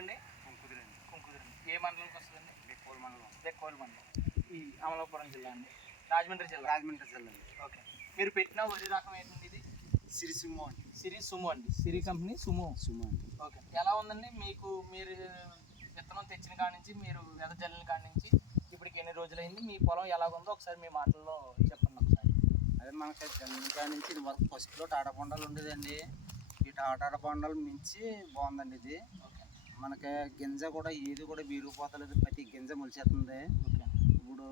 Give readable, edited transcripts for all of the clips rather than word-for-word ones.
ఊరండి? కుంకుదురండి. ఏ మండలంకి వస్తుందండి? బెక్కోల్ మండలం. ఈ అమలాపురం జిల్లా అండి. రాజమండ్రి జిల్లా అండి. ఓకే. మీరు పెట్టిన వరి రకం ఏంటండి ఇది? సిరి సుమో అండి. సిరి కంపెనీ సుమో అండి. ఓకే. ఎలా ఉందండి మీకు? మీరు విత్తనం తెచ్చిన కాడి నుంచి, మీరు వెద జల్లిన కాడి నుంచి ఇప్పటికి ఎన్ని రోజులైంది? మీ పొలం ఎలాగుందో ఒకసారి మీ మాటల్లో చెప్పండి ఒకసారి. అదే మనకి జల్లిన కాడి నుంచి ఇది వరకు ఫస్ట్లో టాటా బొండాలు ఉండేదండి. ఈ టాటా బొండాలు మించి బాగుందండి ఇది. ఓకే. మనకి గింజ కూడా ఏది కూడా విరిగిపోతలేదు, ప్రతి గింజ మొలిచేస్తుంది. ఓకే. ఇప్పుడు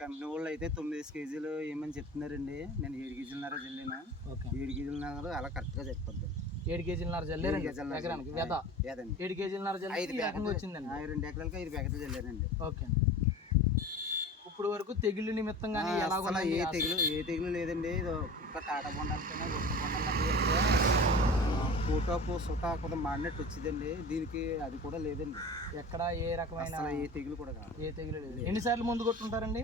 కంపెనీ వాళ్ళు అయితే 9 కేజీలు ఏమని చెప్తున్నారండి. నేను 7 కేజీలన్నర జల్లిన. 7 కేజీలన్నర అలా కరెక్ట్గా చెప్పొద్దు. 7 కేజీలన్నర జల్లారండి ఎకరానికి? వెద 7 కేజీలన్నర జల్లి 2 ఎకరాలకి 5 ప్యాకెట్లు జల్లారండి. ఓకే. ఇప్పుడు వరకు తెగులు నిమిత్తం కానీ ఏ తెగులు లేదండి. ఇది ఒక్క టాటా బొండాలకైనా ఒక్క బొండాలకి ఫోటోకు సుతా కొంత మాడినట్టు వచ్చిందండి. దీనికి అది కూడా లేదండి. ఎక్కడ ఏ రకమైన ఏ తెగులు కూడా కాదు. ఏ తెగులు లేదు. ఎన్నిసార్లు ముందు కొట్టుంటారండి?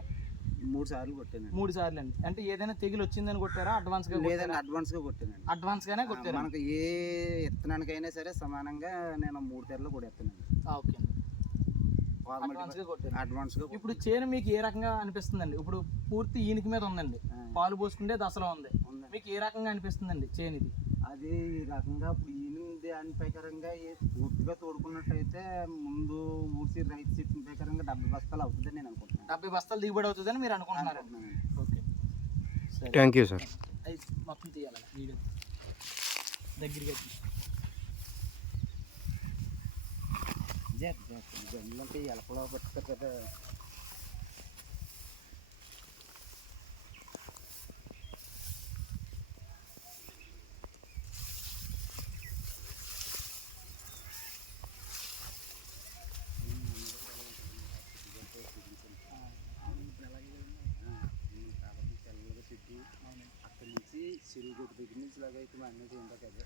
3 సార్లు కొట్టాను. 3 సార్లు అండి. అంటే ఏదైనా తెగులు వచ్చిందని కొట్టారా? అడ్వాన్స్ గా కొట్టానండి. అడ్వాన్స్ గానే కొట్టారు. మనకి ఏ విత్తనానికైనా సరే సమానంగా నేను 3 తెరలు కొడేస్తానండి. ఓకే. అడ్వాన్స్ గా. ఇప్పుడు చేను మీకు ఏ రకంగా అనిపిస్తుందండి? ఇప్పుడు పూర్తి ఈనికి మీద ఉందండి, పాలు పోసుకుంటే దశలో ఉంది. మీకు ఏ రకంగా అనిపిస్తుందండి చేను ఇది? అది ఈ రకంగా ఇప్పుడు ఈనింది దాని ప్రకారంగా పూర్తిగా తోడుకున్నట్టయితే ముందు ఊసి రైతు చెప్పిన ప్రకారంగా 70 బస్తాలు అవుతుందని నేను అనుకుంటున్నాను. 70 బస్తాలు దిగుబడి అవుతుందని మీరు అనుకుంటున్నారు? ఓకే. Thank you sir. అది మొత్తం తీయాలి వీడియో దగ్గరగా. జల్లంటే ఎలకలో పెడతారు కదా. అక్కడి నుంచి సిరుగు దగ్గర నుంచి లాగా అయితే మా అన్నీ ఉంటాయి కదా.